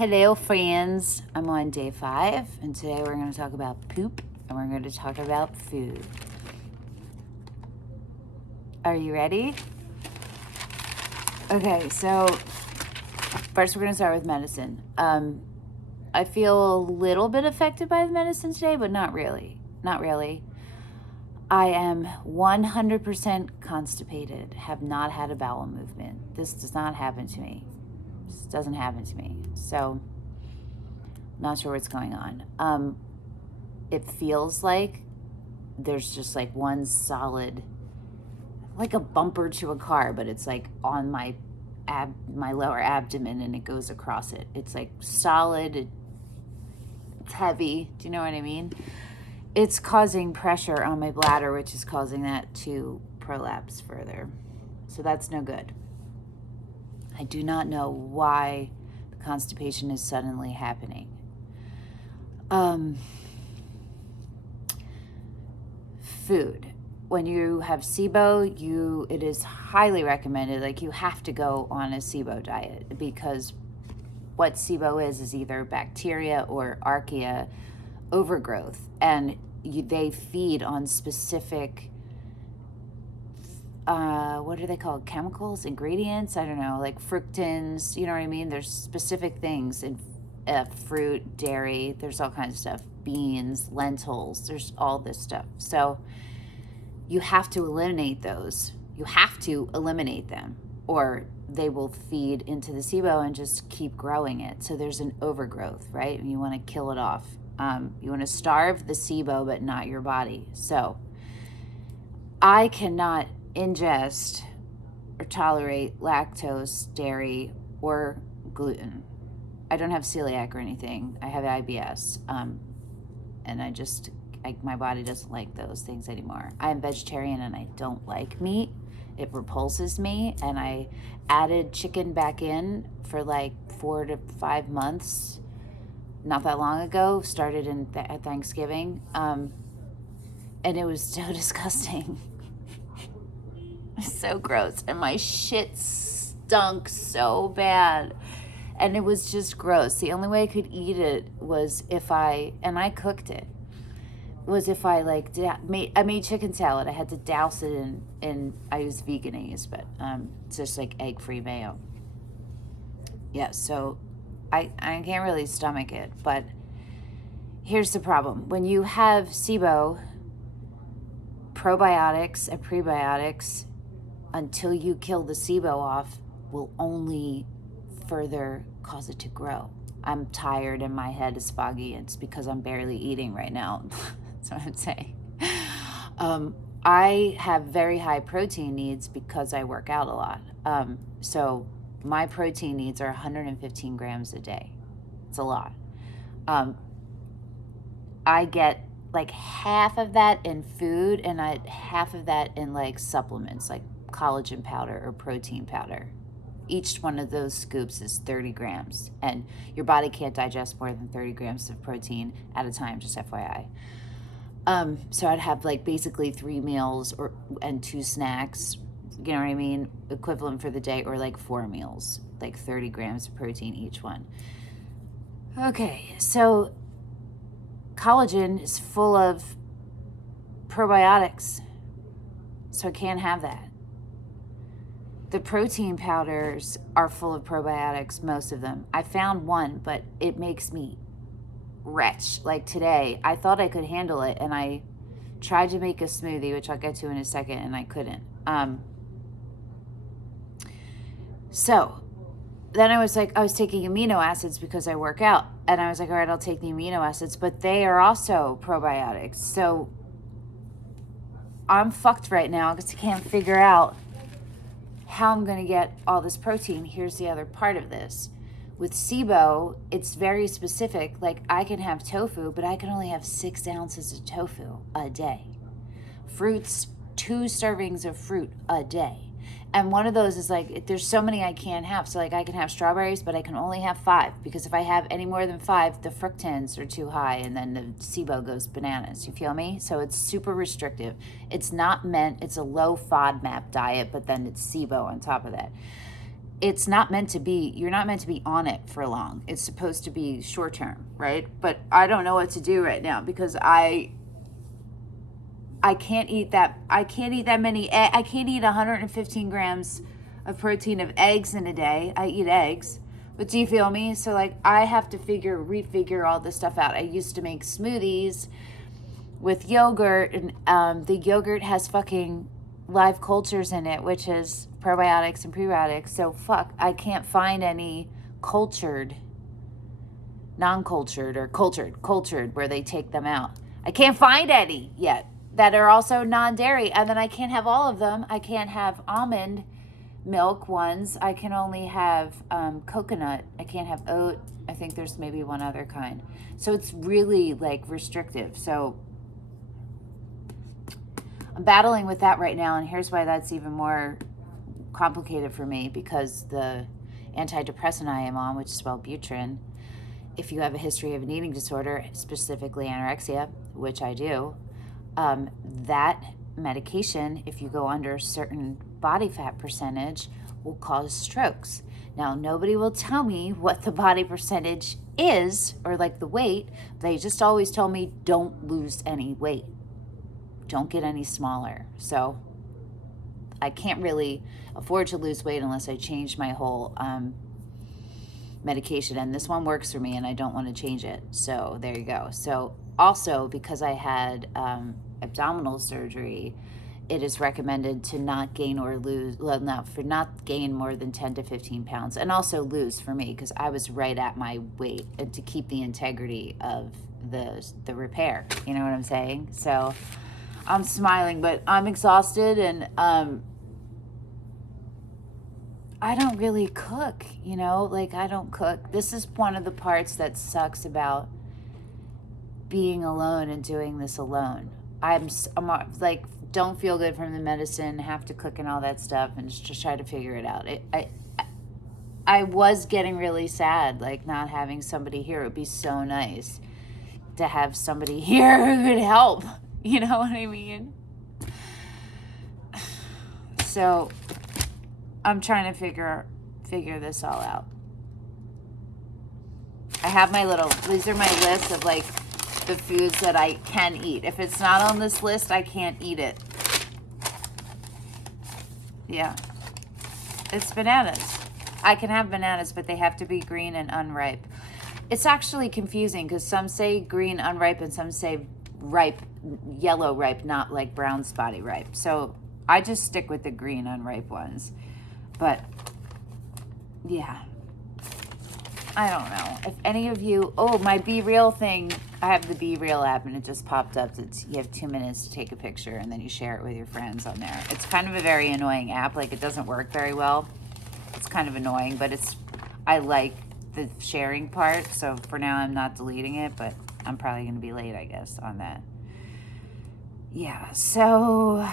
Hello friends, I'm on day 5 and today we're going to talk about poop and we're going to talk about food. Are you ready? Okay, so first we're going to start with medicine. I feel a little bit affected by the medicine today, but not really. Not really. I am 100% constipated, have not had a bowel movement. This does not happen to me. This doesn't happen to me. So, not sure what's going on. It feels like there's just like one solid, like a bumper to a car, but it's like on my lower abdomen and it goes across it. It's like solid, it's heavy. Do you know what I mean? It's causing pressure on my bladder, which is causing that to prolapse further. So that's no good. I do not know why the constipation is suddenly happening. Food. When you have SIBO, it is highly recommended, like you have to go on a SIBO diet, because what SIBO is either bacteria or archaea overgrowth, and they feed on specific what are they called, chemicals, ingredients, I don't know, like fructans, you know what I mean? There's specific things in fruit, dairy, there's all kinds of stuff, beans, lentils, there's all this stuff. So you have to eliminate those. You have to eliminate them, or they will feed into the SIBO and just keep growing it. So there's an overgrowth, right? And you want to kill it off. You want to starve the SIBO, but not your body. So I cannot ingest or tolerate lactose, dairy, or gluten. I don't have celiac or anything. I have IBS. And my body doesn't like those things anymore. I'm vegetarian and I don't like meat. It repulses me. And I added chicken back in for like 4 to 5 months. Not that long ago, started at Thanksgiving, and it was so disgusting. So gross, and my shit stunk so bad, and it was just gross. The only way I could eat it was if I cooked it, was if I made chicken salad. I had to douse it in I use Veganese, but it's just like egg-free mayo. Yeah, so I can't really stomach it, but here's the problem. When you have SIBO, probiotics and prebiotics, until you kill the SIBO off, will only further cause it to grow. I'm tired and my head is foggy. It's because I'm barely eating right now. That's what I'm saying. I have very high protein needs because I work out a lot. So my protein needs are 115 grams a day. It's a lot. I get like half of that in food and half of that in like supplements, like collagen powder or protein powder. Each one of those scoops is 30 grams, and your body can't digest more than 30 grams of protein at a time, just FYI. So I'd have like basically 3 meals and 2 snacks, you know what I mean, equivalent for the day, or like 4 meals, like 30 grams of protein each one. Okay, so collagen is full of probiotics, so I can't have that. The protein powders are full of probiotics, most of them. I found one, but it makes me wretch. Like today, I thought I could handle it, and I tried to make a smoothie, which I'll get to in a second, and I couldn't. So then I was taking amino acids because I work out, and I was like, all right, I'll take the amino acids, but they are also probiotics. So I'm fucked right now because I can't figure out how I'm going to get all this protein. Here's the other part of this. With SIBO, it's very specific. Like I can have tofu, but I can only have 6 ounces of tofu a day. Fruits, 2 servings of fruit a day. And one of those is like, there's so many I can't have. So like I can have strawberries, but I can only have 5, because if I have any more than 5, the fructans are too high and then the SIBO goes bananas. You feel me? So it's super restrictive. It's a low FODMAP diet, but then it's SIBO on top of that. it's not meant to be, you're not meant to be on it for long. It's supposed to be short term, right? But I don't know what to do right now because I can't eat that many. I can't eat 115 grams of protein of eggs in a day. I eat eggs, but do you feel me? So like I have to refigure all this stuff out. I used to make smoothies with yogurt, and the yogurt has fucking live cultures in it, which is probiotics and prebiotics. So I can't find any cultured, non-cultured, or cultured where they take them out. I can't find any yet that are also non-dairy, and then I can't have all of them. I can't have almond milk ones. I can only have coconut. I can't have oat. I think there's maybe one other kind. So it's really like restrictive. So I'm battling with that right now, and here's why that's even more complicated for me, because the antidepressant I am on, which is Wellbutrin, if you have a history of an eating disorder, specifically anorexia, which I do, that medication, if you go under a certain body fat percentage, will cause strokes. Now, nobody will tell me what the body percentage is, or like the weight. They just always tell me, don't lose any weight. Don't get any smaller. So I can't really afford to lose weight unless I change my whole medication. And this one works for me, and I don't want to change it. So there you go. So also, because I had abdominal surgery, it is recommended to not gain or lose, not gain more than 10 to 15 pounds, and also lose for me, because I was right at my weight, and to keep the integrity of the repair. You know what I'm saying? So I'm smiling, but I'm exhausted, and I don't really cook, like I don't cook. This is one of the parts that sucks about being alone and doing this alone. I'm like, don't feel good from the medicine, have to cook and all that stuff, and just try to figure it out. I was getting really sad, like not having somebody here. It would be so nice to have somebody here who could help. You know what I mean? So I'm trying to figure this all out. I have these are my list of like the foods that I can eat. If it's not on this list, I can't eat it. Yeah. It's bananas. I can have bananas, but they have to be green and unripe. It's actually confusing because some say green unripe and some say ripe, yellow ripe, not like brown spotty ripe. So I just stick with the green unripe ones. But yeah, I don't know. If any of you, my Be Real thing, I have the Be Real app, and it just popped up. You have 2 minutes to take a picture, and then you share it with your friends on there. It's kind of a very annoying app. Like, it doesn't work very well. It's kind of annoying, but I like the sharing part. So for now, I'm not deleting it, but I'm probably going to be late, I guess, on that. Yeah, so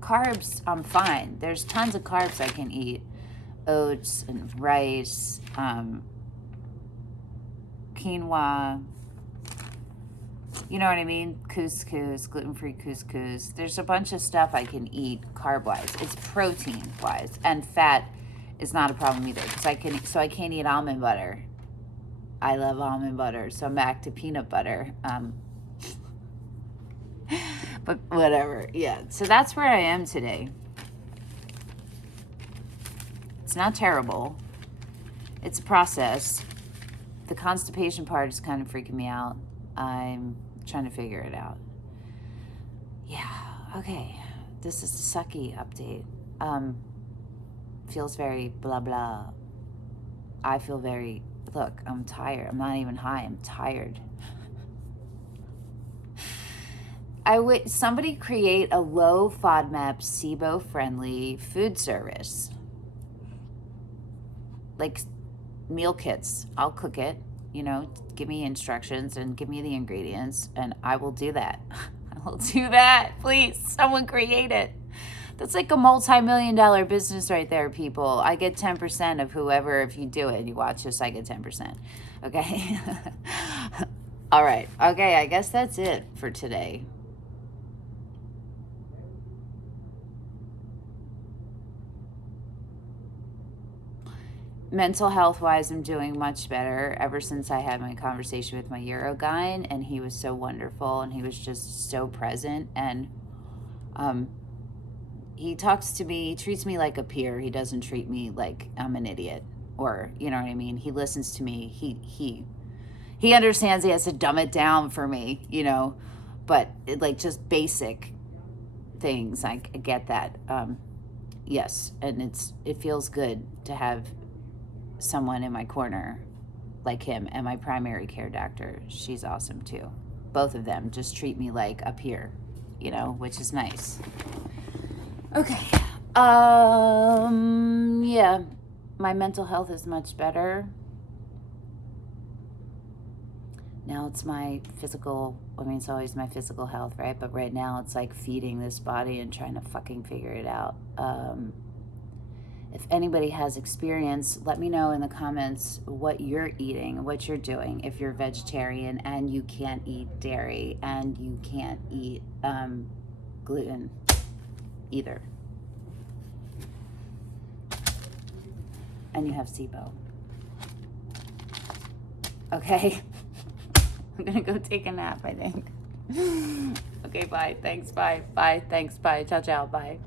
carbs, I'm fine. There's tons of carbs I can eat. Oats and rice, quinoa, you know what I mean? Couscous, gluten-free couscous. There's a bunch of stuff I can eat carb-wise. It's protein-wise, and fat is not a problem either, because I can't eat almond butter. I love almond butter, so I'm back to peanut butter. But whatever, yeah. So that's where I am today. It's not terrible. It's a process. The constipation part is kind of freaking me out. I'm trying to figure it out. Yeah, okay. This is the sucky update. Feels very blah blah. I feel very, look, I'm tired. I'm not even high, I'm tired. Somebody create a low FODMAP, SIBO friendly food service. Like meal kits. I'll cook it, give me instructions and give me the ingredients, and I will do that. I will do that. Please, someone create it. That's like a multi-million-dollar business right there, people. I get 10% of whoever, if you do it and you watch this, I get 10%. Okay? All right. Okay, I guess that's it for today. mental health wise, I'm doing much better ever since I had my conversation with my Eurogyne, and he was so wonderful, and he was just so present, and he talks to me, he treats me like a peer. He doesn't treat me like I'm an idiot, or you know what I mean. He listens to me. He understands he has to dumb it down for me, you know, but like just basic things, I get that. Yes, and it feels good to have someone in my corner like him, and my primary care doctor. She's awesome too. Both of them just treat me like a peer, you know, which is nice. Okay. Yeah, my mental health is much better. Now it's my physical, I mean, it's always my physical health, right? But right now it's like feeding this body and trying to fucking figure it out. If anybody has experience, let me know in the comments what you're eating, what you're doing. If you're vegetarian and you can't eat dairy and you can't eat gluten either. And you have SIBO. Okay. I'm gonna go take a nap, I think. Okay, bye. Thanks, bye. Bye, thanks, bye. Ciao, ciao, bye.